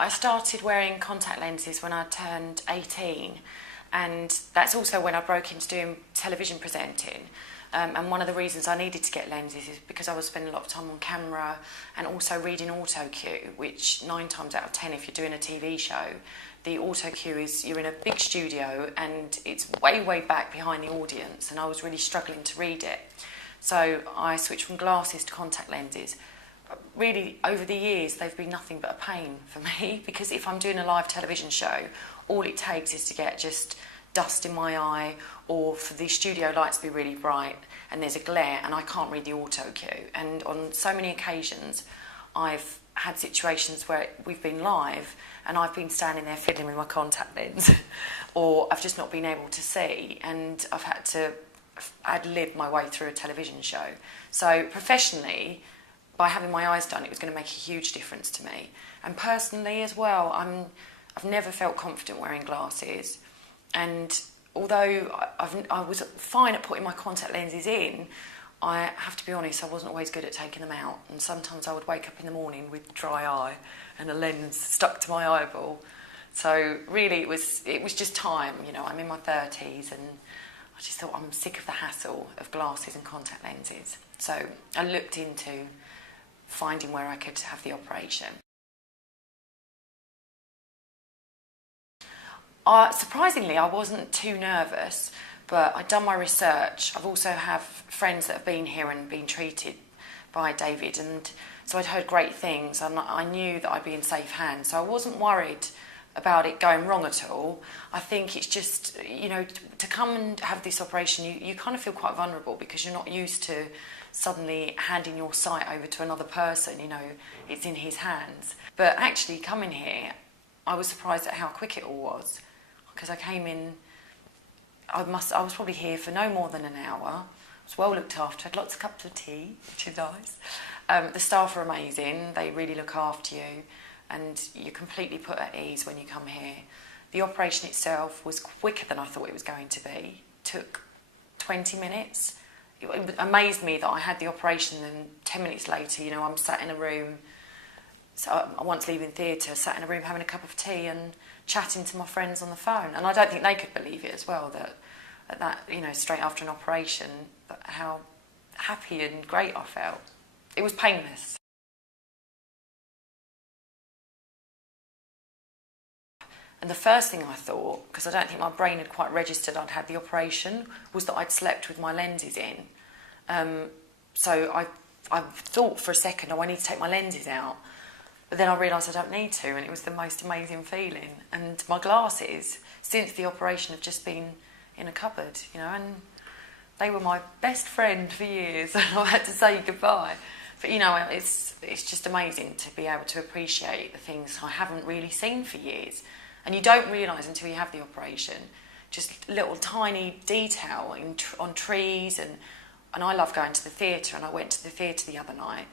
I started wearing contact lenses when I turned 18, and that's also when I broke into doing television presenting. And one of the reasons I needed to get lenses is because I was spending a lot of time on camera and also reading auto cue, which 9 times out of 10, if you're doing a TV show, the auto cue is you're in a big studio and it's way, way back behind the audience, and I was really struggling to read it. So I switched from glasses to contact lenses. Really, over the years, they've been nothing but a pain for me, because if I'm doing a live television show, all it takes is to get just dust in my eye, or for the studio lights to be really bright and there's a glare and I can't read the auto cue. And on so many occasions I've had situations where we've been live and I've been standing there fiddling with my contact lens or I've just not been able to see, and I've had to ad-lib my way through a television show. So professionally, by having my eyes done, it was going to make a huge difference to me. And personally as well, I've never felt confident wearing glasses. And although I was fine at putting my contact lenses in, I have to be honest, I wasn't always good at taking them out. And sometimes I would wake up in the morning with dry eye and a lens stuck to my eyeball. So really it was just time, you know, I'm in my 30s and I just thought I'm sick of the hassle of glasses and contact lenses. So I looked into finding where I could have the operation. Surprisingly, I wasn't too nervous, but I'd done my research. I've also have friends that have been here and been treated by David, and so I'd heard great things, and I knew that I'd be in safe hands, so I wasn't worried about it going wrong at all. I think it's just, you know, to come and have this operation, you kind of feel quite vulnerable because you're not used to suddenly handing your sight over to another person, you know, it's in his hands. But actually coming here, I was surprised at how quick it all was. Because I came in, I was probably here for no more than an hour. I was well looked after, had lots of cups of tea, which is nice. The staff are amazing, they really look after you, and you're completely put at ease when you come here. The operation itself was quicker than I thought it was going to be. It took 20 minutes. It amazed me that I had the operation and 10 minutes later, you know, I'm sat in a room. So I once leaving theatre, sat in a room having a cup of tea and chatting to my friends on the phone. And I don't think they could believe it as well, that you know, straight after an operation, how happy and great I felt. It was painless. And the first thing I thought, because I don't think my brain had quite registered I'd had the operation, was that I'd slept with my lenses in. So I thought for a second, oh, I need to take my lenses out. But then I realised I don't need to, and it was the most amazing feeling. And my glasses, since the operation, have just been in a cupboard, you know, and they were my best friend for years, and I had to say goodbye. But, you know, it's just amazing to be able to appreciate the things I haven't really seen for years. And you don't realise until you have the operation, just little tiny detail on trees, and I love going to the theatre, and I went to the theatre the other night,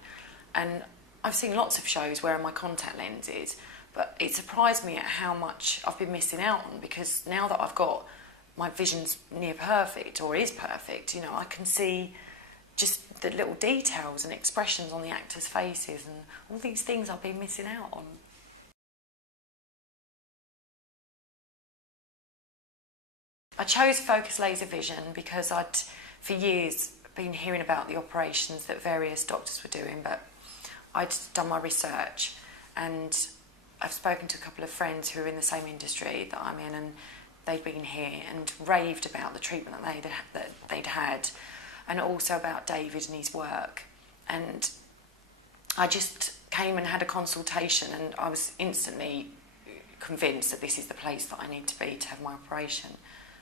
and I've seen lots of shows wearing my contact lenses, but it surprised me at how much I've been missing out on, because now that I've got my vision's near perfect, or is perfect, you know, I can see just the little details and expressions on the actors' faces and all these things I've been missing out on. I chose focus laser vision because I'd, for years, been hearing about the operations that various doctors were doing, but I'd done my research and I've spoken to a couple of friends who are in the same industry that I'm in, and they'd been here and raved about the treatment that they'd had, and also about David and his work. And I just came and had a consultation, and I was instantly convinced that this is the place that I need to be to have my operation.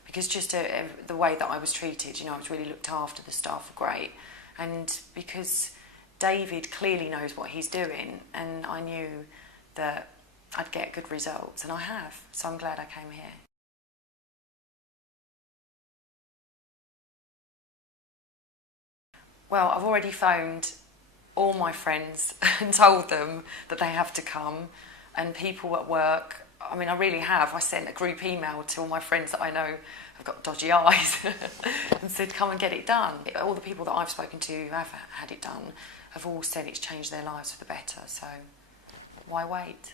Because just the way that I was treated, you know, I was really looked after, the staff were great. And because David clearly knows what he's doing, and I knew that I'd get good results, and I have. So I'm glad I came here. Well, I've already phoned all my friends and told them that they have to come, and people at work. I mean, I really have. I sent a group email to all my friends that I know have got dodgy eyes and said, come and get it done. All the people that I've spoken to who have had it done have all said it's changed their lives for the better, so why wait?